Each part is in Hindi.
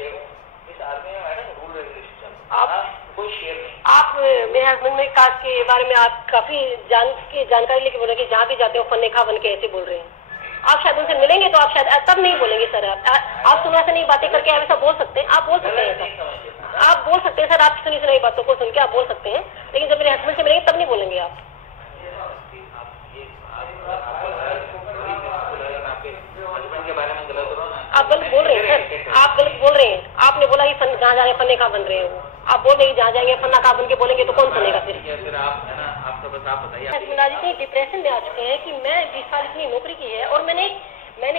शेर हूँ इस आर्मी में मैडम, रूल रेगुलेशन आप कोई शेर नहीं। आप मेरे हस्बैंड में कास्ट के बारे में आप काफी जानकारी लेके बोल रहे हैं कि जहाँ भी जाते हो फन्ने खा बन के ऐसे बोल रहे हैं। आप शायद उनसे मिलेंगे तो आप शायद तब नहीं बोलेंगे सर। आप सुना से नहीं बातें करके ऐसा बोल सकते हैं, आप बोल सकते हैं सर, आप बोल सकते हैं सर, आप सुनी सुनाई बातों को सुन के आप बोल सकते हैं, लेकिन जब मेरे हस्बैंड से मिलेंगे तब नहीं बोलेंगे आप। आप गलत बोल रहे हैं सर, आप गलत बोल रहे हैं। आपने बोला कि जहाँ जा रहे फन्ने खा बन रहे हैं, आप बोल रहे हैं जहाँ जाएंगे फन्ना खा बन के बोलेंगे तो कौन सुनेगा फिर? आप बताइए। मुलाजिम इतनी डिप्रेशन में आ चुके हैं कि मैं 20 साल इतनी नौकरी की है और मैंने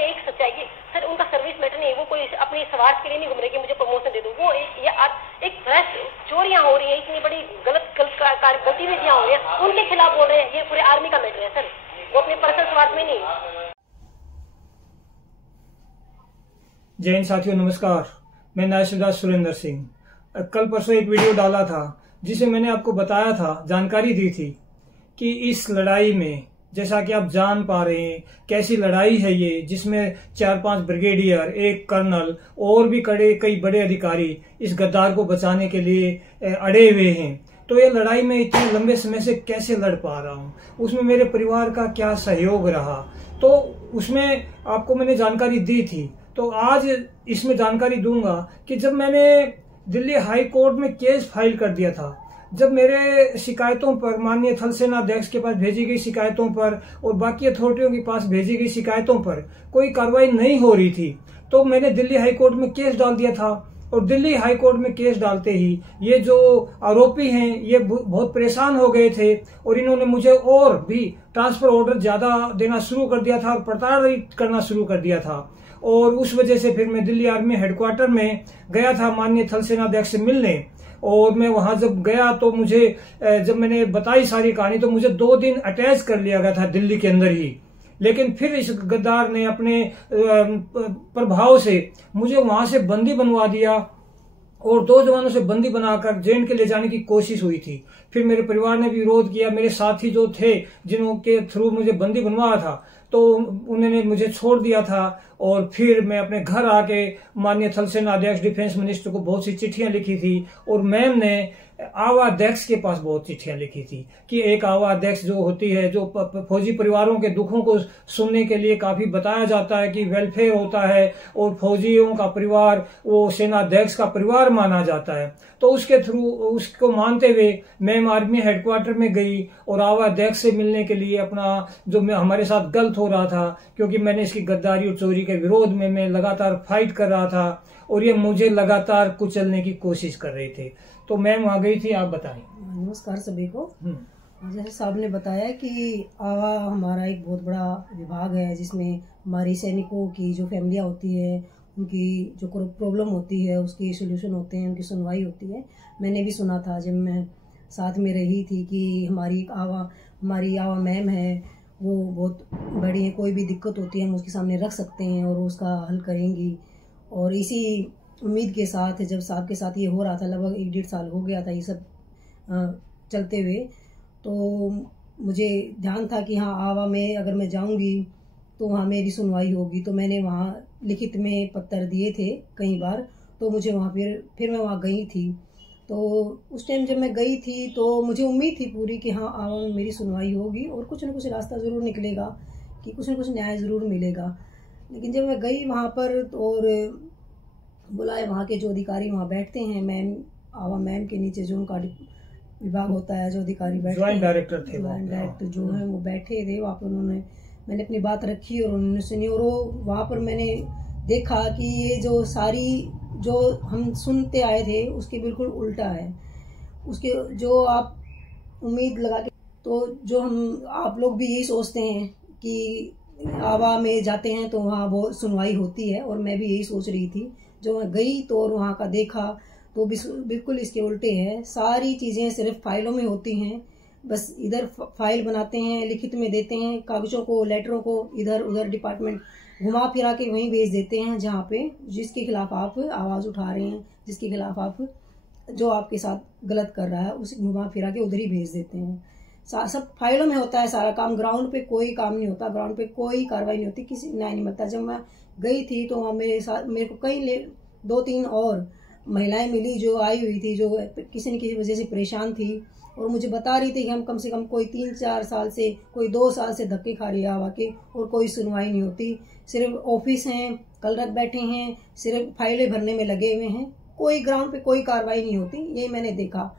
एक सच्चाई की सर, उनका सर्विस मैटर नहीं, वो कोई अपने स्वार्थ के लिए नहीं घूम रहे कि मुझे प्रमोशन दे दो। वो एक भ्रष्ट चोरियां हो रही है, इतनी बड़ी गतिविधियां हो रही है, उनके खिलाफ बोल रहे हैं। ये पूरे आर्मी का मैटर है सर, वो अपने पर्सनल स्वार्थ में नहीं। जय हिंद साथियों, नमस्कार। मैं नायब सुरेंद्र सिंह। कल परसों एक वीडियो डाला था जिसे मैंने आपको बताया था, जानकारी दी थी कि इस लड़ाई में, जैसा कि आप जान पा रहे हैं, कैसी लड़ाई है ये, जिसमें 4-5 ब्रिगेडियर, एक कर्नल और भी कई बड़े अधिकारी इस गद्दार को बचाने के लिए अड़े हुए हैं। तो ये लड़ाई में इतने लंबे समय से कैसे लड़ पा रहा हूँ, उसमें मेरे परिवार का क्या सहयोग रहा, तो उसमें आपको मैंने जानकारी दी थी। तो आज इसमें जानकारी दूंगा कि जब मैंने दिल्ली हाई कोर्ट में केस फाइल कर दिया था, जब मेरे शिकायतों पर, माननीय थल सेना अध्यक्ष के पास भेजी गई शिकायतों पर और बाकी अथॉरिटियों के पास भेजी गई शिकायतों पर कोई कार्रवाई नहीं हो रही थी, तो मैंने दिल्ली हाई कोर्ट में केस डाल दिया था। और दिल्ली हाई कोर्ट में केस डालते ही ये जो आरोपी हैं ये बहुत परेशान हो गए थे और इन्होंने मुझे और भी ट्रांसफर ऑर्डर ज्यादा देना शुरू कर दिया था और प्रताड़ित करना शुरू कर दिया था। और उस वजह से फिर मैं दिल्ली आर्मी हेडक्वार्टर में गया था माननीय थल सेना अध्यक्ष से मिलने। और मैं वहां जब गया तो मुझे, जब मैंने बताई सारी कहानी, तो मुझे 2 दिन अटैच कर लिया गया था दिल्ली के अंदर ही। लेकिन फिर इस गद्दार ने अपने प्रभाव से मुझे वहां से बंदी बनवा दिया और 2 जवानों से बंदी बनाकर जेल के ले जाने की कोशिश हुई थी। फिर मेरे परिवार ने भी विरोध किया, मेरे साथी जो थे जिनके थ्रू मुझे बंदी बनवाया था, तो उन्होंने मुझे छोड़ दिया था। और फिर मैं अपने घर आके माननीय थल सेना अध्यक्ष, डिफेंस मिनिस्टर को बहुत सी चिट्ठियां लिखी थी और मैम ने आवा अध्यक्ष के पास बहुत चिट्ठियां लिखी थी कि एक आवा अध्यक्ष जो होती है, जो फौजी परिवारों के दुखों को सुनने के लिए काफी बताया जाता है कि वेलफेयर होता है और फौजियों का परिवार वो सेना अध्यक्ष का परिवार माना जाता है। तो उसके थ्रू, उसको मानते हुए मैं आर्मी हेडक्वार्टर में गई और आवा अध्यक्ष से मिलने के लिए अपना जो हमारे साथ गलत हो रहा था, क्योंकि मैंने इसकी गद्दारी और चोरी के विरोध में मैं लगातार फाइट कर रहा था और ये मुझे लगातार कुचलने की कोशिश कर रहे थे। तो मैं वहां गई थी। आप बताएं। नमस्कार सभी को। जैसे साहब ने बताया कि आवा हमारा एक बहुत बड़ा विभाग है जिसमें हमारी सैनिकों की जो फैमिलियां होती है, उनकी जो प्रॉब्लम होती है उसकी सोल्यूशन होते हैं, उनकी सुनवाई होती है। मैंने भी सुना था जब मैं साथ में रही थी कि हमारी आवा मैम है, वो बहुत बड़ी है, कोई भी दिक्कत होती है हम उसके सामने रख सकते हैं और उसका हल करेंगी। और इसी उम्मीद के साथ जब साहब के साथ ये हो रहा था, लगभग 1-1.5 साल हो गया था ये सब चलते हुए, तो मुझे ध्यान था कि हाँ, आवा में अगर मैं जाऊंगी तो वहाँ मेरी सुनवाई होगी। तो मैंने वहाँ लिखित में पत्र दिए थे कई बार, तो मुझे वहाँ फिर मैं वहाँ गई थी। तो उस टाइम जब मैं गई थी तो मुझे उम्मीद थी पूरी कि हाँ, आवा में मेरी सुनवाई होगी और कुछ न कुछ रास्ता ज़रूर निकलेगा, कि कुछ न कुछ न्याय ज़रूर मिलेगा। लेकिन जब मैं गई वहाँ पर और बुलाए, वहाँ के जो अधिकारी वहाँ बैठते हैं, आवा मैम के नीचे जो उनका विभाग होता है, जो अधिकारी बैठते हैं, ज्वाइंट डायरेक्टर थे, ज्वाइंट डायरेक्टर जो है वो बैठे थे वहाँ पर। मैंने अपनी बात रखी और उन्होंने सुनी और वहाँ पर मैंने देखा कि ये जो सारी जो हम सुनते आए थे उसके बिल्कुल उल्टा है। उसके जो आप उम्मीद लगा के, तो जो आप लोग भी यही सोचते हैं कि आवा में जाते हैं तो वहाँ वो सुनवाई होती है, और मैं भी यही सोच रही थी। जो मैं गई तो और वहाँ का देखा तो बिल्कुल इसके उल्टे है। सारी चीज़ें सिर्फ फाइलों में होती हैं, बस इधर फाइल बनाते हैं, लिखित में देते हैं, कागजों को, लेटरों को इधर उधर डिपार्टमेंट घुमा फिरा के वहीं भेज देते हैं जहाँ पे जिसके खिलाफ आप आवाज़ उठा रहे हैं, जिसके खिलाफ आप जो आपके साथ गलत कर रहा है उसे घुमा फिरा के उधर ही भेज देते हैं। सब फाइलों में होता है सारा काम, ग्राउंड पे कोई काम नहीं होता, ग्राउंड पे कोई कार्रवाई नहीं होती, किसी न्याय नहीं मिलता। जब मैं गई थी तो वहाँ मेरे को कई 2-3 और महिलाएं मिली जो आई हुई थी, जो किसी न किसी वजह से परेशान थी और मुझे बता रही थी कि हम कम से कम कोई 3-4 साल से, कोई 2 साल से धक्के खा रही है आवा के और कोई सुनवाई नहीं होती। सिर्फ ऑफिस हैं, कल रात बैठे हैं, सिर्फ फाइलें भरने में लगे हुए हैं, कोई ग्राउंड पे कोई कार्रवाई नहीं होती। यही मैंने देखा।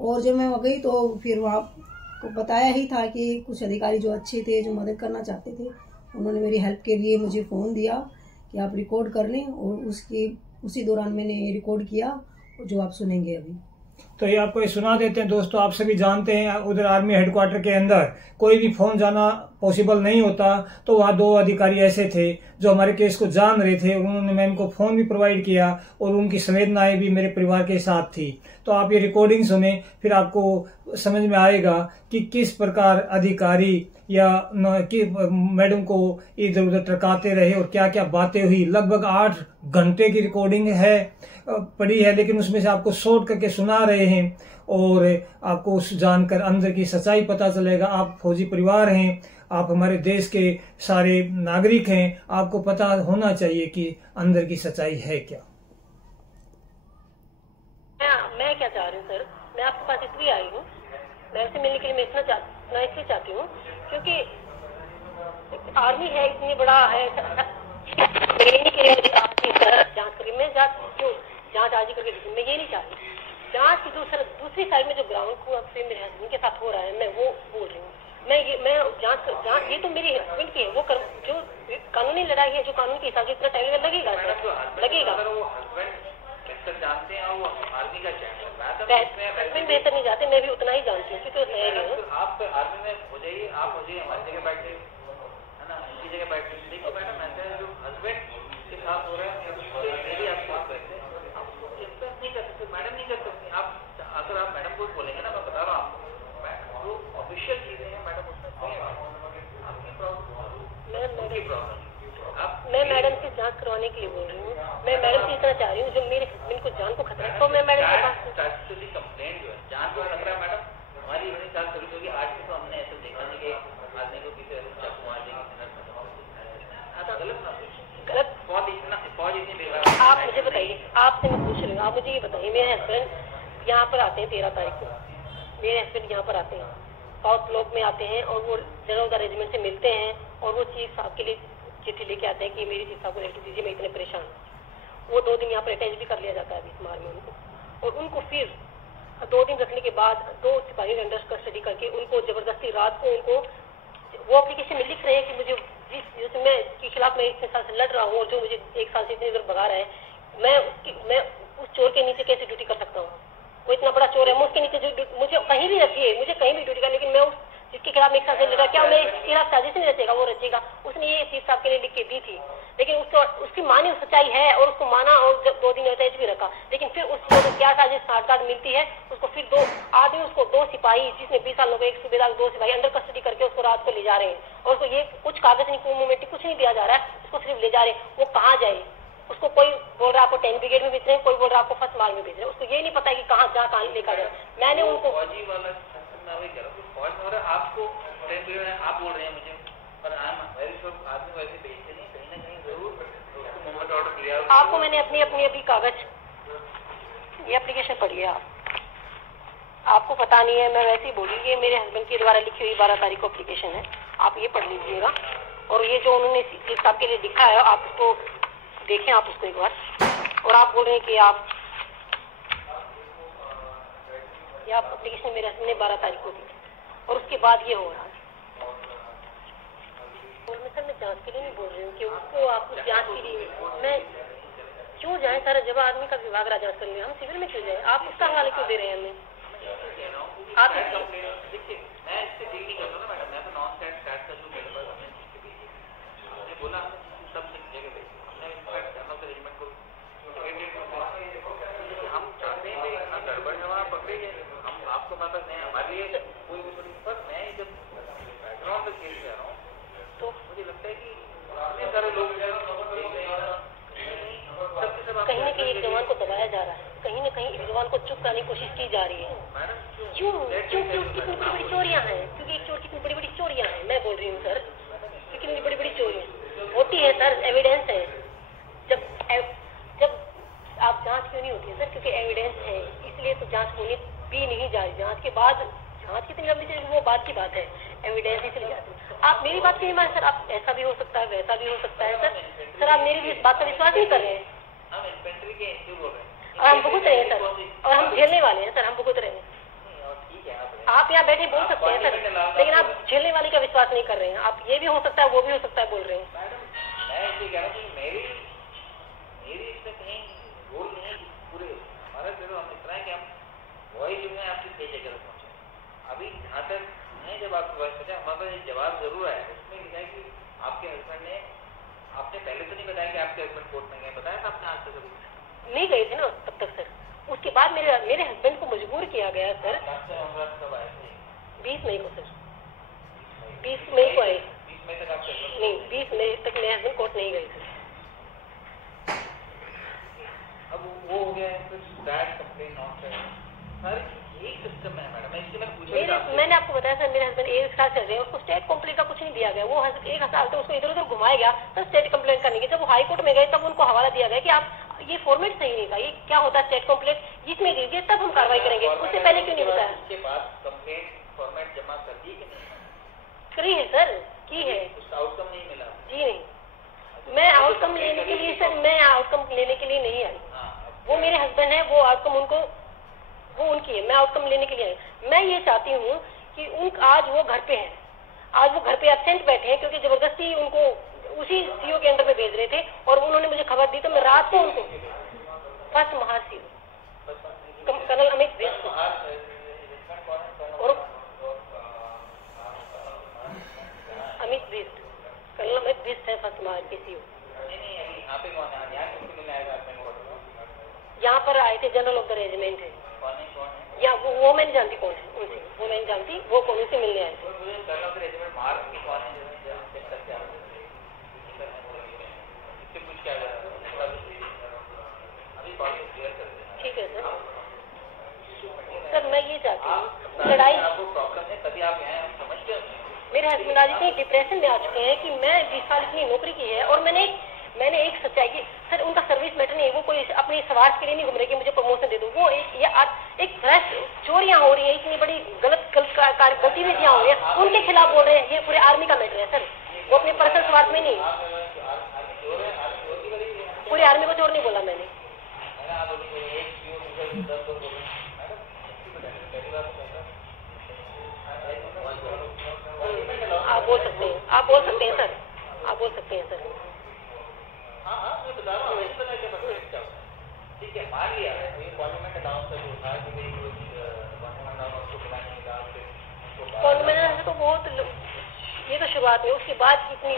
और जब मैं वहाँ गई तो फिर वहाँ को बताया ही था कि कुछ अधिकारी जो अच्छे थे, जो मदद करना चाहते थे, उन्होंने मेरी हेल्प के लिए मुझे फ़ोन दिया कि आप रिकॉर्ड कर लें और उसी दौरान मैंने रिकॉर्ड किया जो आप सुनेंगे अभी। तो ये आपको ये सुना देते हैं दोस्तों। आप सभी जानते हैं उधर आर्मी हेडक्वार्टर के अंदर कोई भी फोन जाना पॉसिबल नहीं होता। तो वहाँ 2 अधिकारी ऐसे थे जो हमारे केस को जान रहे थे। उन्होंने मैम को फोन भी प्रोवाइड किया और उनकी संवेदनाएं भी मेरे परिवार के साथ थी। तो आप ये रिकॉर्डिंग सुने, फिर आपको समझ में आएगा कि किस प्रकार अधिकारी या कि मैडम को इधर उधर टरकाते रहे और क्या क्या बातें हुई। लगभग 8 घंटे की रिकॉर्डिंग है पड़ी है, लेकिन उसमें से आपको शॉर्ट करके सुना रहे हैं और आपको उस जानकर अंदर की सच्चाई पता चलेगा। आप फौजी परिवार हैं, आप हमारे देश के सारे नागरिक हैं, आपको पता होना चाहिए कि अंदर की सच्चाई है क्या। मैं क्या चाह रही हूँ सर, मैं आपके पास इसलिए आई हूँ, मैं आपसे मिलने के लिए मैं इसलिए चाहती हूँ क्योंकि आर्मी है, इतनी बड़ा है, मिलने के लिए जांच करिए। मैं जांच आज ही करके दूँ, मैं ये नहीं चाहती। जांच की दूसरी साइड में जो ग्राउंड को आपसे मेरे हस्बैंड के साथ हो रहा है, मैं वो बोल रही हूँ। मैं जांच ये तो मेरे हस्बैंड की है, वो जो कानूनी लड़ाई है, जो कानून के हिसाब से इतना टाइम लगेगा। जानते हैं वो आर्मी का हस्बैंड बेहतर नहीं जाते, मैं भी उतना ही जानती हूँ क्योंकि आप आर्मी में हो जाइए, आप हो जाइए हमारी जगह बैठे, है ना, उनकी जगह बैठे। देखिए मैडम, ऐसा है जो हस्बैंड के साथ हो रहा है मेरी आपके साथ बैठे, नहीं कर सकते, मैडम नहीं कर सकती। आप अगर आप मैडम को बोलेंगे ना, मैं बता रहा हूँ आपको, जो ऑफिशियल चीजें हैं मैडम उसमें आपकी प्रॉब्लम। मैं मैडम से जांच करवाने के लिए बोल रही हूँ। मैं मैडम से इतना चाह रही हूँ, जो मेरे हस्बैंड को जान को खतरा है, तो मैं मैडम के पास कंप्लेंट जो है जान को खतरा है मैडम, हमारी इतनी साल सर्विस होगी, आज भी तो हमने ऐसे देखा नहीं कि आदमी को किसी चाकू मार देगी। गलत फौज इतनी बेकार। आप मुझे बताइए, आपसे मैं पूछ रही हूँ, आप मुझे ये बताइए, मेरे हस्बैंड यहाँ पर आते हैं 13 तारीख को, मेरे हस्बैंड यहाँ पर आते हैं, साउथ ब्लॉक में आते हैं और वो जनरल रेजिमेंट से मिलते हैं और वो चीफ साहब के लिए चिट्ठी लेके आते हैं कि मेरी चीफ साहब को लेटर दीजिए, मैं इतने परेशान हूँ। वो 2 दिन यहाँ पर अटैच भी कर लिया जाता है अभी इस मार में उनको, और उनको फिर 2 दिन रखने के बाद 2 सिपाही अंडर कस्टडी करके उनको जबरदस्ती रात को उनको वो एप्लीकेशन में लिख रहे हैं कि मुझे जिस मैं के खिलाफ मैं इतने साल से लड़ रहा हूँ और जो मुझे 1 साल से इतनी देर भगा रहा है, मैं उस चोर के नीचे कैसे ड्यूटी कर सकता हूँ। वो इतना बड़ा चोर है, मैं उसके नीचे मुझे कहीं भी रखिए, मुझे कहीं भी ड्यूटी का, लेकिन मैं उस जिसके खिलाफ 1 साल से लड़ा, क्या मैं इसके खिलाफ साजिश नहीं रचेगा? वो रचेगा। उसने ये चीज साहब के लिए लिख के दी थी, लेकिन उसकी मानी सच्चाई है और उसको माना और जब 2 दिन अटैच भी रखा, लेकिन फिर उसको क्या साजिश साठगांठ मिलती है, उसको फिर 2 आदमी, उसको 2 सिपाही, जिसने 20 साल हो गए, 1 सूबेदार, 2 सिपाही अंडर कस्टडी करके उसको रात को ले जा रहे हैं और उसको ये कुछ कागज नहीं, कोई मूवमेंट कुछ नहीं दिया जा रहा है, उसको सिर्फ ले जा रहे हैं। वो कहाँ जाए? उसको कोई बोल रहा है आपको 10 ब्रिगेड में भेज रहे हैं, कोई बोल रहा है आपको फर्स्ट माल में भेज रहे हैं, उसको ये नहीं पता है कि कहाँ लेकर जाए। मैंने उनको आपको आप बोल रहे हैं मुझे, पर आदमी वैसे भेजते नहीं, कहीं ना कहीं जरूर मूवमेंट ऑर्डर दिया। आपको मैंने अपनी अभी कागज, ये एप्लीकेशन पढ़ी है आपको पता नहीं है, मैं वैसे ही बोली, ये मेरे हस्बैंड के द्वारा लिखी हुई 12 तारीख को एप्लीकेशन है, आप ये पढ़ लीजिएगा। और ये जो उन्होंने चीफ साहब के लिए लिखा है, आप उसको देखें, आप उसको एक बार। और आप बोल रहे हैं कि आप एप्लीकेशन मेरे हस्बैंड ने 12 तारीख को दी और उसके बाद ये हो रहा है। सर मैं जांच के लिए नहीं बोल रही हूँ कि उसको आप जांच के लिए मैं क्यों जाए सर, जब आदमी का विभाग जांच कर लिया, हम सिविल में क्यों जाए? आप उसका हवाले क्यों दे रहे हैं हमें? आप देखिए, मैं इससे डील नहीं करता ना मैडम, मैं तो नॉन स्टैट का जो मेरे पास हमने बोला सब जगह पे हमने जनरल रेजिमेंट को हम चाहते हैं कि गड़बड़ है वहाँ पकड़े गए, हम आपको पता नहीं, हमारे लिए कोई भी थोड़ी, पर मैं जब बैकग्राउंड पे केस कर रहा हूँ तो मुझे लगता है कि इतने सारे लोग कहीं न कहीं एक जवान को दबाया जा रहा है, कहीं न कहीं एक जवान को चुप कराने की कोशिश की जा रही है। क्यों कितनी बड़ी चोरियां हैं? क्योंकि एक चोर कितनी बड़ी चोरियां हैं, मैं बोल रही हूँ सर, कितनी बड़ी चोरियां होती है सर, एविडेंस है। जब क्योंकि एविडेंस है, इसलिए तो जांच होनी भी नहीं जाए। जांच के बाद जांच कितनी लंबी चलेगी वो बात की बात है, एविडेंस इसलिए जाती है। आप मेरी बात क्यों नहीं मान सर? आप ऐसा भी हो सकता है, वैसा भी हो सकता है सर। सर आप मेरी बात का विश्वास नहीं कर रहे हैं। हम इन्फेंट्री के इंटरव्यू हो रहे हैं और हम भुगत रहे हैं सर, और हम झेलने वाले हैं सर, हम भुगत रहे हैं। ठीक है, आप यहाँ बैठे बोल सकते हैं सर, लेकिन आप झेलने वाले का विश्वास नहीं कर रहे हैं। आप ये भी हो सकता है, वो भी हो सकता है बोल रहे हैं। मैं ये कह रहा हूँ कि मेरी इसमें कहीं रोल नहीं है पूरे हमारा जो हम इतना है कि हम वॉइस जो है आपकी सही जगह पहुँचे। अभी जहाँ तक मैं जब आपकी वॉइस पहुँचा हमारे पास एक जवाब जरूर आया, उसमें लिखा है कि आपके हस्बैंड ने, आपने पहले तो नहीं बताया कि आपके हस्बैंड कोर्ट में गए, बताया था आपने आज तक अभी नहीं गए थे ना तब तक सर। उसके बाद मेरे हस्बैंड को मजबूर किया गया सर। कब आए थे? 20 मई को सर, 20 मई को आए। 20 मई तक आपके नहीं, 20 मई तक मेरे हस्बैंड कोर्ट नहीं गए सर। अब वो हो गया है, फिर डैड कंप्लेन नॉट है, हर एक सिस्टम है मैडम। इसलिए मैं पूछ रहा हूँ, मैंने आपको बताया सर, मेरे हस्बैंड 1 साल चल रहे हैं, उसको स्टेट कंप्लेंट का कुछ नहीं दिया गया। वो 1 साल तो उसको इधर उधर घुमाया गया तो स्टेट कंप्लेंट करने की। जब वो हाई कोर्ट में गए तब उनको हवाला दिया गया कि आप ये फॉर्मेट सही नहीं था, ये क्या होता है स्टेट कंप्लेंट, जिसमें दीजिए तब हम कार्रवाई करेंगे। उससे पहले क्यों नहीं बताया? उसके बाद कंप्लेंट फॉर्मेट जमा कर दी कि नहीं? करी है सर, की है। उसका आउटकम नहीं मिला? जी नहीं, मैं आउटकम लेने के लिए सर, मैं आउटकम लेने के लिए नहीं आई। वो मेरे हस्बैंड है, वो आउटकम वो उनकी है, मैं आउटकम लेने के लिए आई। मैं ये चाहती हूँ कि आज वो घर पे हैं, आज वो घर पे एब्सेंट बैठे हैं क्योंकि जबरदस्ती उनको उसी सीओ के अंडर में भेज रहे थे और उन्होंने मुझे खबर दी तो मैं रात को उनको first Mahar CO colonel Amit Bisht और अमित बिष्ट, कर्नल अमित बिष्ट है फर्स्ट महार के सीओ। यहाँ पे कौन है? यहाँ पर आए थे, जनरल ऑफ द रेजिमेंट है। या वो मैं नहीं जानती कौन है, उनसे वो मैं नहीं जानती, वो कौन से मिलने आए थे। ठीक है सर। सर मैं ये चाहती हूँ, लड़ाई प्रॉब्लम है तभी आप यहाँ समझते हो। मेरे हस्बैंड आज इतने डिप्रेशन में आ चुके हैं कि मैं 20 साल इतनी नौकरी की है और मैंने एक सच्चाई की सर, उनका सर्विस मैटर नहीं है, वो कोई अपने स्वार्थ के लिए नहीं घूम रहे कि मुझे प्रमोशन दे दो। वो एक चोरियां हो रही है, इतनी बड़ी गतिविधियां हो रही है, उनके खिलाफ बोल रहे हैं। ये पूरे आर्मी का मैटर है सर, वो अपने पर्सनल स्वार्थ में नहीं। पूरी आर्मी को चोर नहीं बोला मैंने। आप बोल सकते हैं, आप बोल सकते हैं सर, आप बोल सकते हैं सर। हाँ मैं बता रहा हूँ, ठीक है, मान लिया ये पार्लियामेंट अनाउंस जो था कि पार्लियामेंट तो बहुत, ये तो शुरुआत है, उसके बाद इतनी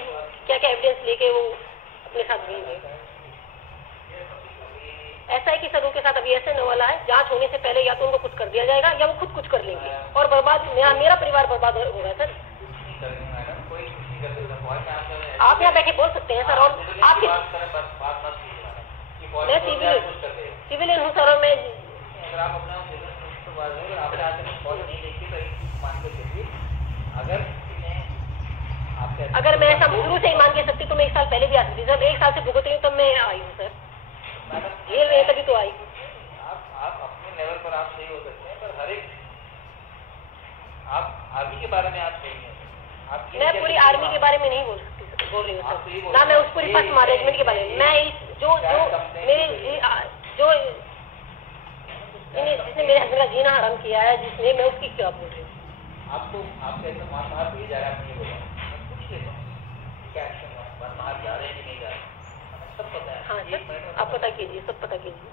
क्या क्या एविडेंस लेके वो अपने साथ भेजेंगे। ऐसा है कि सर उनके साथ अभी ऐसे होने वाला है, जांच होने से पहले या तो उनको कुछ कर दिया जाएगा या वो खुद कुछ कर लेंगे और बर्बाद, मेरा परिवार बर्बाद होगा सर। आप यहाँ बैठे बोल सकते हैं सर, और आपकी मैं सिविलियन हूँ सर, और मैं अगर मैं ऐसा शुरू से ही मान के सकती तो मैं 1 साल पहले भी आ सकती सर। 1 साल से भुगत रही हूँ तब मैं आई हूँ सर, जेल में तभी तो आई। आप अपने लेवल पर आप सही हो सकते हैं, पर हर एक आप आर्मी के बारे में आप सही हैं। मैं पूरी आर्मी के बारे में नहीं बोल रही हूँ सर, ना मैं उस पूरी फर्स्ट मैनेजमेंट के बारे में। मैं जो जिसने मेरे हस्बैंड का जीना हराम किया है, जिसने, मैं उसकी क्या बोल रही हूँ। आपको आपसे ऐसा मार भेजा जा रहा है, बोला पूछ लेता हूँ क्या एक्शन मार जा रहे हैं कि नहीं जा रहे, सब पता है। हाँ सर, आप पता कीजिए, सब पता कीजिए।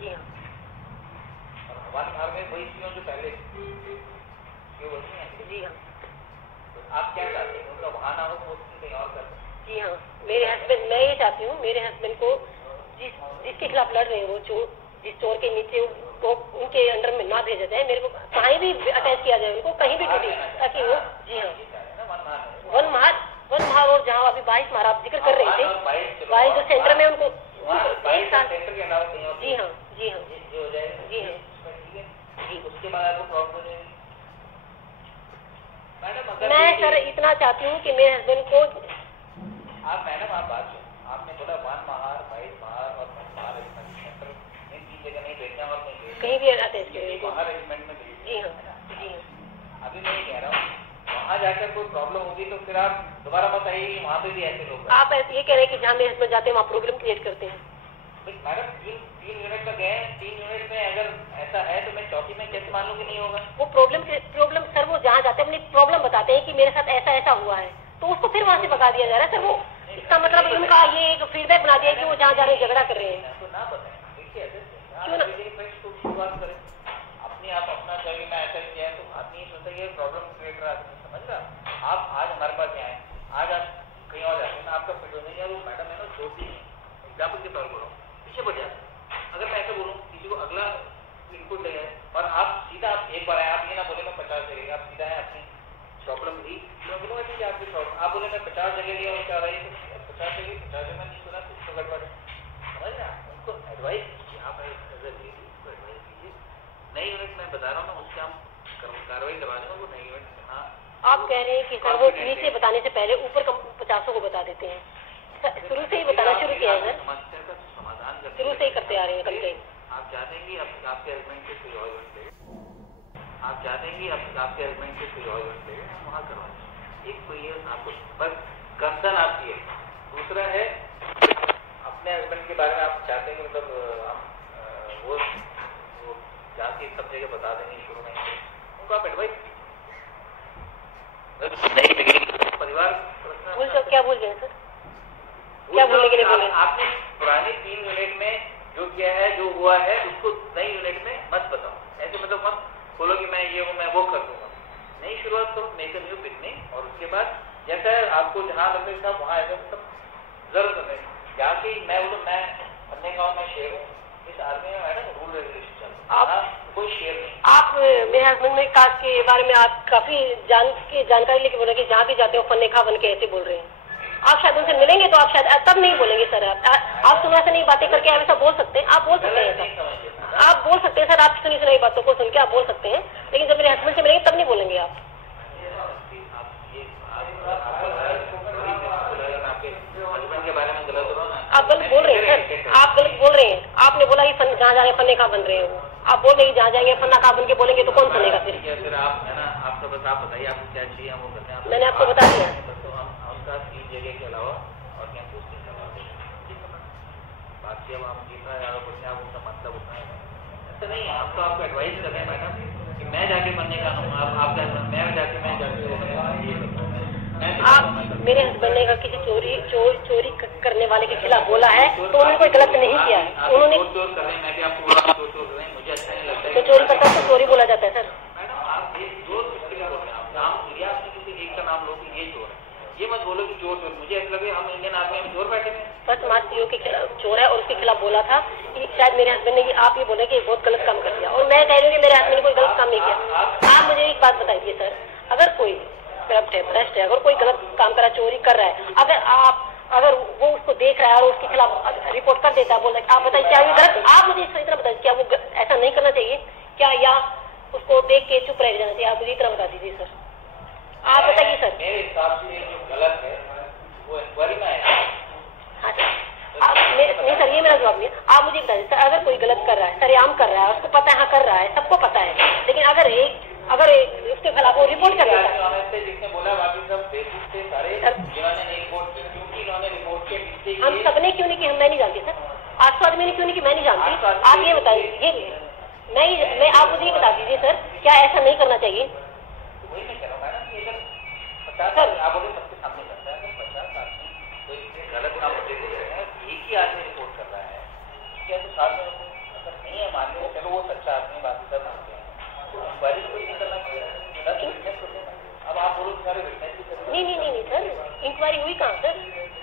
जी हाँ, हमारे घर में वही चीजों जो पहले बोलती हैं। जी हाँ, आप क्या चाहते हैं उनका वहाँ ना हो तो कहीं और कर? जी हाँ, मेरे हस्बैंड, मैं ये चाहती हूँ मेरे हस्बैंड को जिसके खिलाफ लड़ रहे हैं, वो जिस चोर के नीचे वो उनके अंडर में ना भेजा जाए, मेरे को कहीं भी अटैच किया जाए, उनको कहीं भी ड्यूटी, ताकि वो, जी हाँ, 1 माह और जहाँ अभी 22 माह आप जिक्र कर रहे थे, 22 जो सेंटर में उनको 1 साल। जी हाँ, जी हाँ, जी हाँ, जी। उसके बाद आपको प्रॉब्लम है मैडम? मैं सर इतना चाहती हूँ कि मेरे हस्बैंड को, आप मैडम आप बात आपने बोला 1 माह 22 माह और 10 माह इन 3 जगह कहीं भी अटैच करेंगे बाहर रेजिमेंट में जी हाँ जी हाँ। अभी मैं ये कह रहा हूँ वहाँ जाकर कोई प्रॉब्लम होगी तो फिर आप दोबारा बताइए कि वहाँ पे भी ऐसे लोग आप ये कह रहे हैं कि जहाँ मेरे हस्बैंड जाते हैं वहाँ प्रॉब्लम क्रिएट करते हैं। मैडम 3 यूनिट में गए, 3 यूनिट में अगर ऐसा है तो मैं चौथी में कैसे मान लूँ कि नहीं होगा? वो प्रॉब्लम सर वो जहाँ जाते हैं अपनी प्रॉब्लम बताते हैं कि मेरे साथ ऐसा ऐसा हुआ है, तो उसको फिर वहाँ से भगा दिया जा रहा है सर। वो इसका मतलब उनका ये एक फीडबैक बना दिया कि वो जहाँ जा रहे हैं झगड़ा कर रहे हैं। तो ना बताएं, देखिए क्यों ना शुरुआत करें अपनी, आप अपना चाहिए मैं ऐसा किया है तो आदमी ये सोचता है प्रॉब्लम क्रिएटर आदमी, समझ रहा। आप आज हमारे पास आए, आज आप कहीं और जाते हैं, आपका फिट हो नहीं है, वो मैडम है ना छोटी है, एग्जाम्पल के तौर पर पीछे बढ़ जाते। अगर मैं ऐसे बोलूँ किसी को अगला इनपुट ले है और आप सीधा आप एक बार आए, आप ये ना बोले मैं 50 जगह, आप सीधा है अपनी प्रॉब्लम ली, मैं बोलूँगा ठीक है आपकी प्रॉब्लम, आप बोले मैं 50 जगह लिया और क्या रही 50 जगह में नहीं सुना कुछ गड़बड़ है, समझ रहे हैं। उनको एडवाइस कीजिए, आप एडवाइस कीजिए। नई यूनिट में बता रहा हूँ ना, उससे हम कार्रवाई करवा देंगे। वो नई यूनिट हाँ आप कह रहे हैं कि सर वो नीचे बताने से पहले ऊपर 50 को बता देते हैं। शुरू से ही बताना शुरू किया है सर, समस्या का समाधान शुरू से ही करते आ रहे हैं कंप्लेन। आप चाहते हैं कि आपके हस्बैंड से कोई और यूनिट लेगा, आप चाहते हैं कि आपके हस्बैंड से कोई और यूनिट लेगा, हम वहाँ करवाएं। एक तो ये आपको बस कंसर्न आपकी है। दूसरा है अपने हस्बैंड के बारे में आप चाहते हैं कि मतलब हम वो जाके सब जगह बता देंगे शुरू में, उनको आप एडवाइस परिवार क्या बोल गए सर, क्या बोलने के लिए बोले? आपने पुरानी 3 यूनिट में जो किया है, जो हुआ है, उसको नई यूनिट में मत बताओ। ऐसे मतलब मत बोलो कि मैं ये हूँ मैं वो कर दूंगा। नई शुरुआत करो, मेक अ न्यू बिगनिंग। और उसके बाद जैसा आपको जहाँ लगता है वहाँ ऐसा मतलब जरूर नहीं जाके मैं बोलूँ मैं अपने गाँव में शेर हूँ, इस आर्मी में मैडम रूल रेगुलेशन चलता है, कोई शेर नहीं। आप मेरे हस्बैंड में कास्ट के बारे में आप काफी जानकारी लेके बोले कि जहाँ भी जाते हो फन्ने खा बन के ऐसे बोल रहे हैं। आप शायद उनसे मिलेंगे तो आप शायद तब नहीं बोलेंगे सर। आप सुना से नहीं बातें करके आप ऐसा बोल सकते हैं, आप बोल सकते हैं सर, आप बोल सकते हैं सर। आप सुनी सुनाई बातों को सुन के आप बोल सकते हैं, लेकिन जब मेरे हस्बैंड से मिलेंगे तब नहीं बोलेंगे आप। आप गलत बोल रहे हैं सर, आप गलत बोल रहे हैं। आपने बोला कि जहाँ जाएंगे फन्ने खा बन रहे हो, आप बोल रहे हैं जहाँ जाएंगे फन्ना खा बन के बोलेंगे तो कौन सुनेगा फिर? आप है ना, आपका बस आप बताइए आपको क्या चाहिए, हम वो करते हैं। मैंने आपको बता दिया। हमका 3 जगह के अलावा और क्या पोस्टिंग करवा देंगे, बाकी अब हम जीतना या बढ़िया उनका मतलब उतना है ऐसा नहीं है। आपको आपको एडवाइस कर रहे हैं मैडम कि मैं जाके बनने का हूँ, आप मैं जाके आप मेरे हस्बैंड ने किसी चोरी करने वाले के खिलाफ बोला है तो उन्होंने कोई गलत नहीं किया है। उन्होंने तो चोरी करता है तो चोरी बोला जाता है सर। मैडम आप ये चोर किसके लिए बोल रहे हैं? आप नाम लिया आपने किसी एक का नाम लो कि ये चोर है, ये मत बोलो कि चोर। मुझे ऐसा लगे हम इंडियन आर्मी में चोर बैठे हैं। फर्स्ट मार्च सीओ के खिलाफ चोर है और उसके खिलाफ बोला था कि शायद मेरे हस्बैंड ने आप ये बोले कि बहुत गलत काम कर दिया, और मैं कह रही हूँ कि मेरे हस्बैंड ने कोई गलत काम नहीं किया। आप मुझे एक बात बताइए सर, अगर कोई करप्ट है, भ्रष्ट है, अगर कोई गलत काम कर रहा है, चोरी कर रहा है, अगर वो उसको देख रहा है और उसके खिलाफ रिपोर्ट कर देता है, बोल रहा है, आप बताइए क्या ये गलत? आप मुझे इतना बताइए क्या वो ऐसा नहीं करना चाहिए क्या, या उसको देख के चुप रह जाना चाहिए? आप मुझे इतना बता दीजिए सर, आप बताइए सर। मेरे हिसाब से जो गलत है वो इंक्वायरी में आएगा। हाँ नहीं सर, ये मेरा जवाब नहीं है। आप मुझे बता दीजिए सर, अगर कोई गलत कर रहा है, सरेआम कर रहा है, उसको पता है हाँ कर रहा है, सबको पता है, लेकिन अगर उसके खिलाफ वो रिपोर्ट कर देता है, जिसने बोला बाकी सब बेसिक थे सारे जिन्होंने नहीं रिपोर्ट किया, क्योंकि इन्होंने रिपोर्ट किया। हम सबने क्यों नहीं की? मैं नहीं जानती सर, 800 आदमी ने क्यों नहीं की? मैं नहीं जानती। आप ये बताइए, मैं आप मुझे ये बता दीजिए सर, क्या ऐसा नहीं करना चाहिए? वही मैं कह रहा हूँ मैडम, ये अगर 50 आप बोले सबके सामने करता है, अगर 50 आदमी कोई गलत काम होते हैं, एक ही आदमी रिपोर्ट कर रहा है, क्या तो साथ में अगर नहीं है मान लो चलो वो सच्चा आदमी बाकी सब मानते हैं, तो इंक्वायरी कोई नहीं करना चाहिए। अब आप बोलो सारे विटनेस भी करें। नहीं सर, इंक्वायरी हुई कहाँ सर?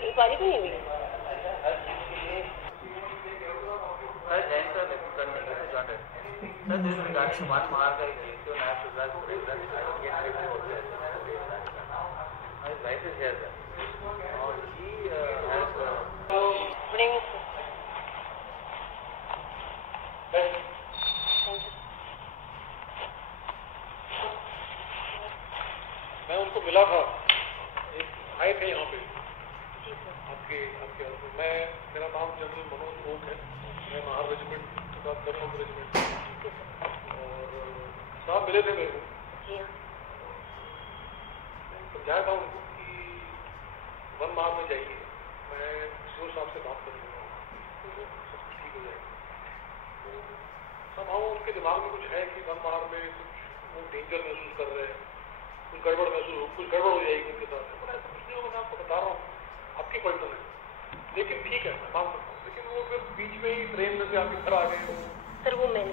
इंक्वायरी तो नहीं हुई। हर चीज के लिए जैन सर करने के लिए joint sir this regarding one mark I ratio Nash result present I will get report my wife is here sir और ही हैज गुड इवनिंग मैं उनको मिला था, एक आए थे यहाँ पे आपके मेरा नाम जनरल मनोज ओक है, मैं महार रेजिमेंट आपके साथ कर्नल रेजिमेंट और साहब मिले थे मेरे को, समझाया था उनको कि वन माह में जाइए, मैं सीओ साहब से बात कर लूँगा, सब कुछ ठीक हो जाएगा। तो सब उनके दिमाग में कुछ है कि वन माह में कुछ वो डेंजर महसूस कर रहे हैं, कुछ गड़बड़ हो जाएगी उनके साथ। ऐसा कुछ नहीं होगा, मैं आपको बता रहा हूँ, आपकी पलटन है, लेकिन ठीक है मैं मान सकता हूँ। लेकिन वो फिर बीच में ही ट्रेन में से आपके घर आ गए। सर वो नहीं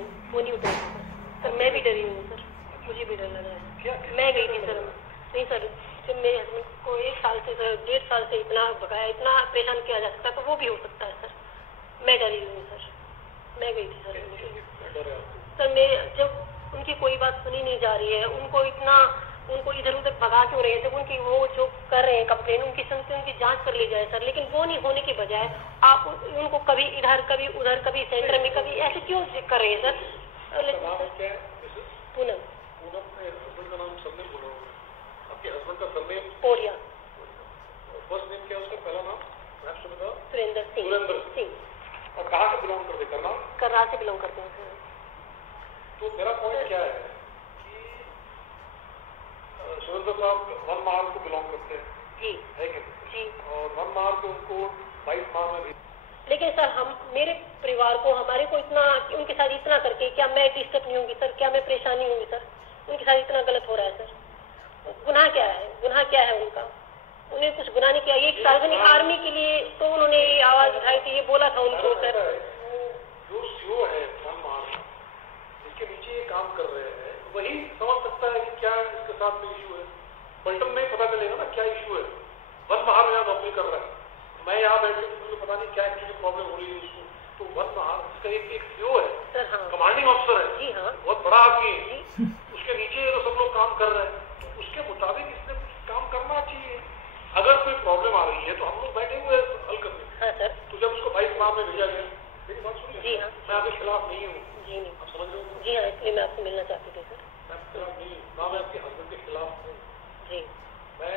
उतरी सर, मैं भी डरी हूँ सर, मुझे भी डर लग रहा है। क्या मैं गई थी सर, नहीं सर, जब मेरे हस्बैंड को 1 साल से सर 1.5 साल से इतना भगाया, इतना परेशान किया जा सकता है, तो वो भी हो सकता है सर। मैं डरी हुई सर, मैं गई थी सर। सर मैं जब उनकी कोई बात सुनी नहीं जा रही है, उनको इधर उधर भगा क्यों रहे हैं, जब उनकी वो जो कर रहे हैं कंप्लेन, उनकी सुनते उनकी जांच कर ली जाए सर। लेकिन वो नहीं होने की बजाय आप उनको कभी इधर कभी उधर कभी सेंटर में कभी ऐसे क्यों कर रहे हैं सर? पूनम हस्बैंड का नाम सरनेम बोला होगा, आपके हस्बैंड का सरनेम पोरिया, फर्स्ट नेम क्या है उसका, पहला नाम सुरेंद्र सिंह। और कहाँ से बिलोंग करते? कर्रा से बिलोंग करते हैं सर। तो मेरा पॉइंट क्या है कि सुरेंद्र साहब वन माह को बिलोंग करते हैं जी, है कि जी, और वन माह को उनको 22 माह में भी। लेकिन सर हम मेरे परिवार को हमारे को इतना उनके साथ इतना करके क्या मैं डिस्टर्ब नहीं होंगी सर? क्या मैं परेशान नहीं होंगी सर? उनके साथ इतना गलत हो रहा है सर। गुनाह क्या है उनका? उन्हें कुछ गुनाह नहीं किया। ये सार्वजनिक आर्मी के लिए तो उन्होंने आवाज उठाई थी, ये बोला था उनको सर। जो सीओ है वन माह जिसके नीचे ये काम कर रहे हैं वही समझ सकता है कि क्या इसके साथ में इशू है। पलटन में पता चलेगा ना क्या इशू है। वन माह में यहाँ नौकरी कर रहा है, मैं यहाँ बैठ के मुझे पता नहीं क्या एक्चुअली प्रॉब्लम हो रही है उसको। तो वन माह इसका एक सीओ है सर, हाँ, कमांडिंग ऑफिसर है, जी हाँ, बहुत बड़ा आदमी है, उसके नीचे तो सब लोग काम कर रहे हैं, तो उसके मुताबिक इसने काम करना चाहिए। अगर कोई प्रॉब्लम आ रही है तो हम लोग बैठे हुए हल करने। हाँ सर। तो जब उसको 22 माह में भेजा गया, मेरी बात सुनिए, जी हाँ, मैं आपके खिलाफ नहीं हूँ, जी नहीं, आप समझ रहे हो? जी हाँ, इसलिए मैं आपसे मिलना चाहती थी सर। मैं आपके खिलाफ नहीं हूँ, ना मैं आपके हस्बैंड के खिलाफ हूँ। जी, मैं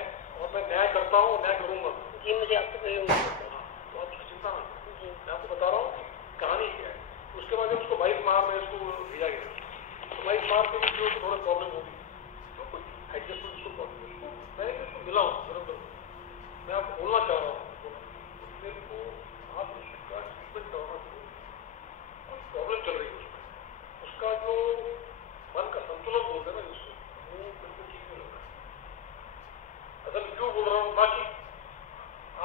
न्याय करता हूँ, न्याय करूंगा जी, मुझे आपसे कोई उम्मीद नहीं हाँ, तो आप उसकी चिंता ना करें। जी, मैं आपको बता रहा हूँ कि कहानी क्या है। उसके बाद जब उसको 22 माह में उसको भेजा गया तो 22 माह के भी जो थोड़ा प्रॉब्लम होगी तो कुछ एडजस्टमेंट उसको प्रॉब्लम, मैं उसको मिला हूँ बराबर। मैं आपको बोलना चाह रहा हूँ मेरे को आप उसका ट्रीटमेंट करवाना चाहिए। कुछ प्रॉब्लम चल रही है उसका जो मन का संतुलन बोलते हैं ना जिसको, वो बिल्कुल ठीक नहीं लग रहा है। असल क्यों बोल रहा हूँ, बाकी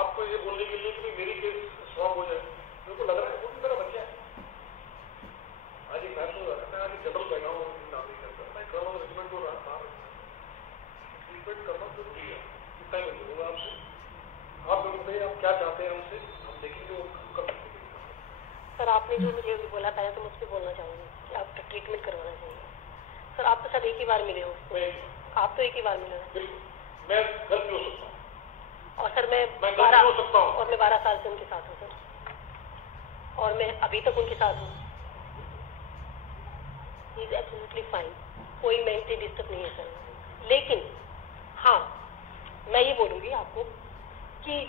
आपको ये बोलने के लिए कि मेरी केस सॉल्व हो जाए, मेरे को लग रहा है वो भी मेरा बच्चा है। आज एक मैच हो रहा है, मैं आज जनरल बैठा हूँ नागरिक के अंदर, मैं कर्नल रेजिमेंट को रहा था, ट्रीटमेंट करना जरूरी है। कितना ही बोलूँगा आपसे, आप बताइए आप क्या चाहते हैं हमसे, हम देखेंगे वो कब तक। सर आपने जो मुझे अभी बोला था तो मुझ पर बोलना चाहूँगी कि आपका ट्रीटमेंट करवाना चाहिए। सर आप तो शायद एक ही बार मिले हो, आप तो एक ही बार मिले हो। बिल्कुल, मैं गलत हो सकता हूँ और सर मैं गलत हो सकता हूँ, और मैं 12 साल से उनके साथ हूँ सर, और मैं अभी तक उनके साथ हूँ। ही इज एब्सोल्युटली फाइन, कोई मेंटली डिस्टर्ब नहीं है सर। लेकिन हाँ, मैं ये बोलूँगी आपको कि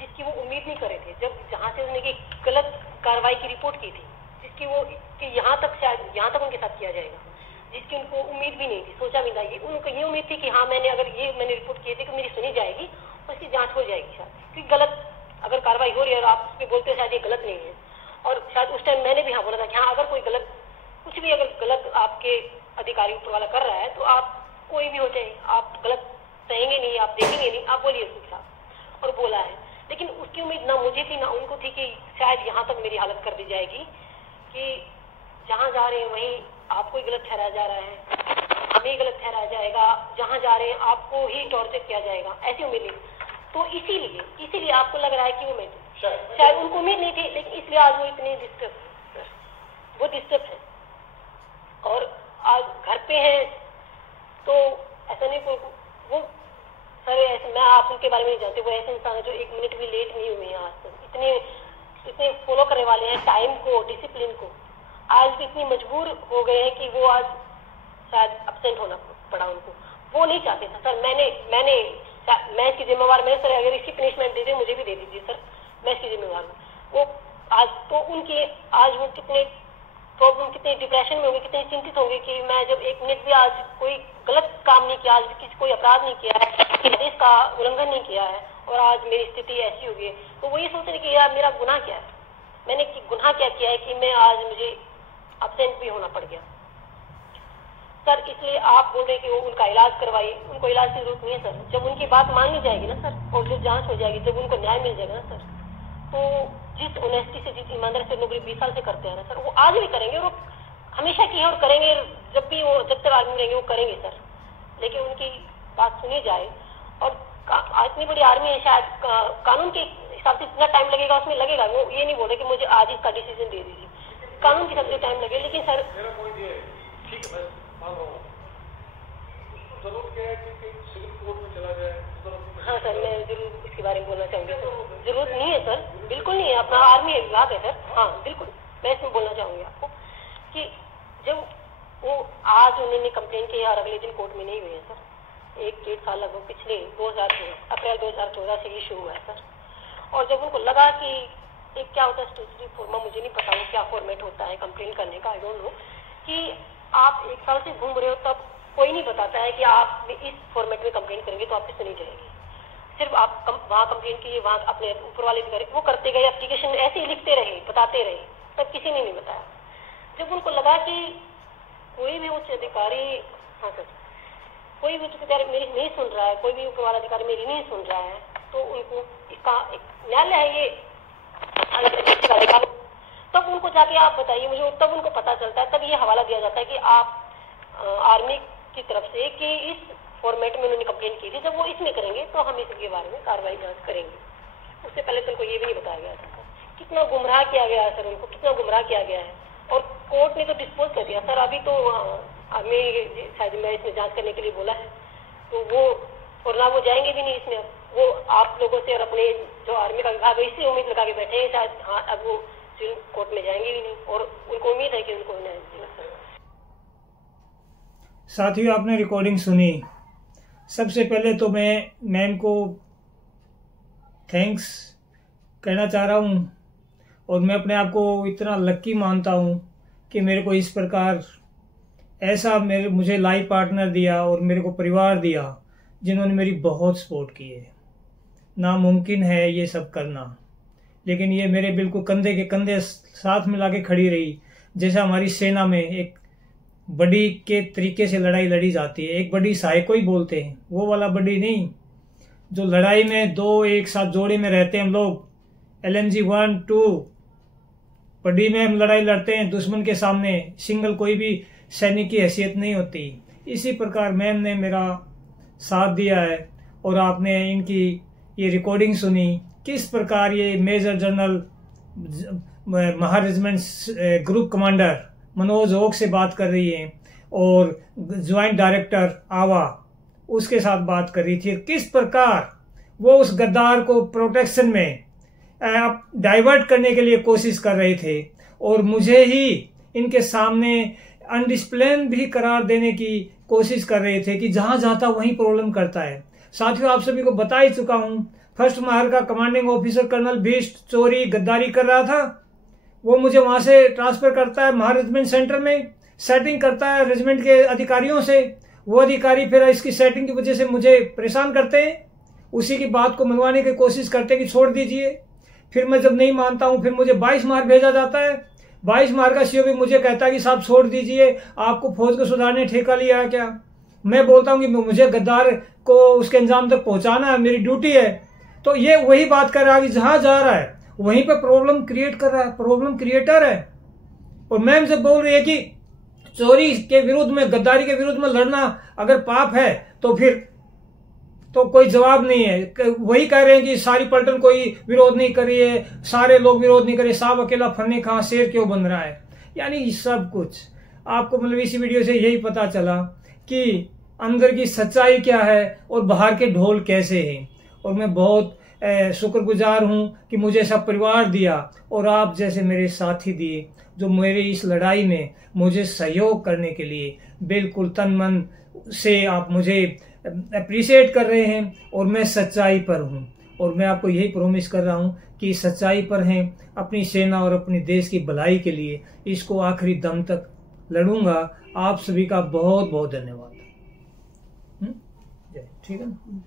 जिसकी वो उम्मीद नहीं कर रहे थे, जब जहाँ से उसने एक गलत कार्रवाई की रिपोर्ट की थी, जिसकी वो कि यहाँ तक शायद यहाँ तक उनके साथ किया जाएगा, जिसकी उनको उम्मीद भी नहीं थी, सोचा भी नहीं। उनको ये उम्मीद थी कि हाँ मैंने रिपोर्ट की थी कि मेरी सुनी जाएगी और इसकी जांच हो जाएगी शायद, क्योंकि गलत अगर कार्रवाई हो रही है और आप उस पर बोलते हैं शायद ये गलत नहीं है। और शायद उस टाइम मैंने भी हाँ बोला था कि हाँ अगर कोई गलत कुछ भी अगर गलत आपके अधिकारी ऊपर वाला कर रहा है तो आप कोई भी हो जाए, आप गलत सहेंगे नहीं, आप देखेंगे नहीं, आप बोलिए उसके साथ। और बोला है, लेकिन उसकी उम्मीद ना मुझे थी ना उनको थी कि शायद यहाँ तक मेरी हालत कर दी जाएगी कि जहाँ जा रहे हैं वहीं आपको ही गलत ठहराया जा रहा है, हमें गलत ठहराया जाएगा, जहाँ जा रहे हैं आपको ही टॉर्चर किया जाएगा, ऐसी उम्मीद नहीं। तो इसीलिए आपको लग रहा है कि वो मैं शायद उनको उम्मीद नहीं थी, लेकिन इसलिए आज वो इतने डिस्टर्ब है और आज घर पे हैं। तो ऐसा नहीं वो सर ऐसे मैं आप उनके बारे में नहीं जानती, वो ऐसे इंसान है जो 1 मिनट भी लेट नहीं हुए हैं आज तक, इतने फॉलो करने वाले हैं टाइम को, डिसिप्लिन को। आज भी इतनी मजबूर हो गए हैं कि वो आज शायद एब्सेंट होना पड़ा उनको, वो नहीं चाहते था सर। मैं इसकी जिम्मेवार, मैं सर अगर इसकी पनिशमेंट दे दे मुझे भी दे दीजिए सर, मैं इसकी जिम्मेवार हूँ। वो आज तो उनकी आज वो कितने प्रॉब्लम, कितने डिप्रेशन में होंगे, कितने चिंतित होंगे कि मैं जब एक मिनट भी आज कोई गलत काम नहीं किया, आज भी किसी कोई अपराध नहीं किया है, किसी आदेश का उल्लंघन नहीं किया है और आज मेरी स्थिति ऐसी हो गई। तो वो ये सोच रहे कि यार मेरा गुनाह क्या है, मैंने गुनाह क्या किया है कि मैं आज मुझे एब्सेंट भी होना पड़ गया। सर इसलिए आप बोल रहे कि वो उनका इलाज करवाइए, उनको इलाज की जरूरत नहीं है सर। जब उनकी बात मान ली जाएगी ना सर और जो जांच हो जाएगी, जब उनको न्याय मिल जाएगा ना सर, तो जिस ऑनेस्टी से, जिस ईमानदारी से नौकरी 20 साल से करते हैं ना सर, वो आज भी करेंगे और हमेशा की है और करेंगे। जब भी वो, जब तक आर्मी रहेंगे वो करेंगे सर, लेकिन उनकी बात सुनी जाए। और इतनी बड़ी आर्मी है, शायद कानून के हिसाब से इतना टाइम लगेगा, उसमें लगेगा। वो ये नहीं बोले कि मुझे आज इसका डिसीजन दे दीजिए, कानून के हिसाब से टाइम लगे। लेकिन सर मेरा पॉइंट ये है, ठीक है मैं मान रहा हूँ, जरूरत क्या है कि सिविल कोर्ट में चला जाए। हाँ सर, मैं जरूर इसके बारे में बोलना चाहूंगी सर। जरूरत नहीं है सर, बिल्कुल नहीं है, अपना आर्मी विभाग है सर। हाँ बिल्कुल, मैं इसमें बोलना चाहूंगी आपको कि जब वो आज उन्होंने कंप्लेन की और अगले दिन कोर्ट में नहीं हुए हैं सर, 1-1.5 साल लगभग पिछले 2014 अप्रैल 2014 से इशू हुआ है सर। और जब उनको लगा कि एक क्या होता है स्टेचुटरी फॉर्मा, मुझे नहीं पता वो क्या फॉर्मेट होता है कंप्लेन करने का, आई डोंट नो, कि आप 1 साल से घूम रहे हो तब कोई नहीं बताता है कि आप इस फॉर्मेट में कंप्लेन करेंगे तो आपकी सुनी जाएगी। सिर्फ आप वहाँ कंप्लेन किए, वहाँ अपने ऊपर वाले अधिकारी वो करते गए, एप्लीकेशन ऐसे ही लिखते रहे, बताते रहे, तब किसी ने नहीं बताया। जब उनको लगा कि कोई भी उच्च अधिकारी, हाँ सर, कोई भी उच्च अधिकारी मेरी नहीं सुन रहा है, कोई भी ऊपर वाला अधिकारी मेरी नहीं सुन रहा है, तो उनको इसका एक न्यायालय है ये अधिकारी, तब उनको जाके आप बताइए मुझे, तब उनको पता चलता है, तब ये हवाला दिया जाता है कि आप आर्मी की तरफ से कि इस फॉर्मेट में उन्होंने कंप्लेन की थी, जब वो इसमें करेंगे तो हम इसके बारे में कार्रवाई जांच करेंगे। उससे पहले तो उनको ये भी नहीं बताया गया था। कितना गुमराह किया गया है सर, उनको कितना गुमराह किया गया है और कोर्ट ने तो डिस्पोज कर दिया सर। अभी तो हमें शायद मैं इसमें जांच करने के लिए बोला है, तो वो और ना वो जाएंगे भी नहीं इसमें। वो आप लोगों से और अपने जो आर्मी का विभाग है इसी उम्मीद लगा के बैठे हैं शायद, हाँ अब वो कोर्ट में जाएंगे भी नहीं और उनको उम्मीद है कि उनको न्याय मिलेगा सर। साथियों, आपने रिकॉर्डिंग सुनी। सबसे पहले तो मैं मैम को थैंक्स कहना चाह रहा हूँ और मैं अपने आप को इतना लक्की मानता हूँ कि मेरे को इस प्रकार ऐसा मुझे लाइफ पार्टनर दिया और मेरे को परिवार दिया जिन्होंने मेरी बहुत सपोर्ट की है। नामुमकिन है ये सब करना, लेकिन ये मेरे बिल्कुल कंधे के कंधे साथ मिला के खड़ी रही। जैसा हमारी सेना में एक बड़ी के तरीके से लड़ाई लड़ी जाती है, एक बड़ी सहायको ही बोलते हैं, वो वाला बड़ी नहीं, जो लड़ाई में 2 एक साथ जोड़े में रहते हैं हम लोग, LMG 1, 2 बड़ी में हम लड़ाई लड़ते हैं दुश्मन के सामने, सिंगल कोई भी सैनिक की हैसियत नहीं होती। इसी प्रकार मैम ने मेरा साथ दिया है और आपने इनकी ये रिकॉर्डिंग सुनी, किस प्रकार ये major general Mahar regiment group commander Manoj Oak से बात कर रही है और ज्वाइंट डायरेक्टर आवा उसके साथ बात कर रही थी, किस प्रकार वो उस गद्दार को प्रोटेक्शन में डाइवर्ट करने के लिए कोशिश कर रहे थे और मुझे ही इनके सामने अनडिसिप्लिन भी करार देने की कोशिश कर रहे थे कि जहां जाता वहीं प्रॉब्लम करता है। साथियों, आप सभी को बता ही चुका हूं, फर्स्ट महार का कमांडिंग ऑफिसर कर्नल बिष्ट चोरी गद्दारी कर रहा था, वो मुझे वहां से ट्रांसफर करता है महार रेजिमेंट सेंटर में, सेटिंग करता है रेजिमेंट के अधिकारियों से, वो अधिकारी फिर इसकी सेटिंग की वजह से मुझे परेशान करते हैं, उसी की बात को मनवाने की कोशिश करते हैं कि छोड़ दीजिए। फिर मैं जब नहीं मानता हूं फिर मुझे 22 मार्क भेजा जाता है। 22 मार्क का सीओ भी मुझे कहता है कि साहब छोड़ दीजिए, आपको फौज को सुधारने ठेका लिया है क्या। मैं बोलता हूं कि मुझे गद्दार को उसके अंजाम तक पहुंचाना है, मेरी ड्यूटी है। तो ये वही बात कर रहा है कि जहां जा रहा है वहीं पर प्रॉब्लम क्रिएट कर रहा है, प्रॉब्लम क्रिएटर है। और मैम से बोल रही है कि चोरी के विरुद्ध में, गद्दारी के विरुद्ध में लड़ना अगर पाप है तो फिर तो कोई जवाब नहीं है। वही कह रहे हैं कि सारी पलटन कोई विरोध नहीं कर रही है, सारे लोग विरोध नहीं कर रहे, साहब अकेला फन्ने कहां शेर क्यों बन रहा है। यानी सब कुछ आपको मतलब इसी वीडियो से यही पता चला कि अंदर की सच्चाई क्या है और बाहर के ढोल कैसे हैं। और मैं बहुत शुक्रगुजार हूं कि मुझे सब परिवार दिया और आप जैसे मेरे साथी दिए, जो मेरे इस लड़ाई में मुझे सहयोग करने के लिए बिल्कुल तन मन से आप मुझे अप्रिशिएट कर रहे हैं। और मैं सच्चाई पर हूं और मैं आपको यही प्रॉमिस कर रहा हूं कि सच्चाई पर हैं, अपनी सेना और अपने देश की भलाई के लिए इसको आखिरी दम तक लड़ूंगा। आप सभी का बहुत बहुत धन्यवाद। ठीक है ना।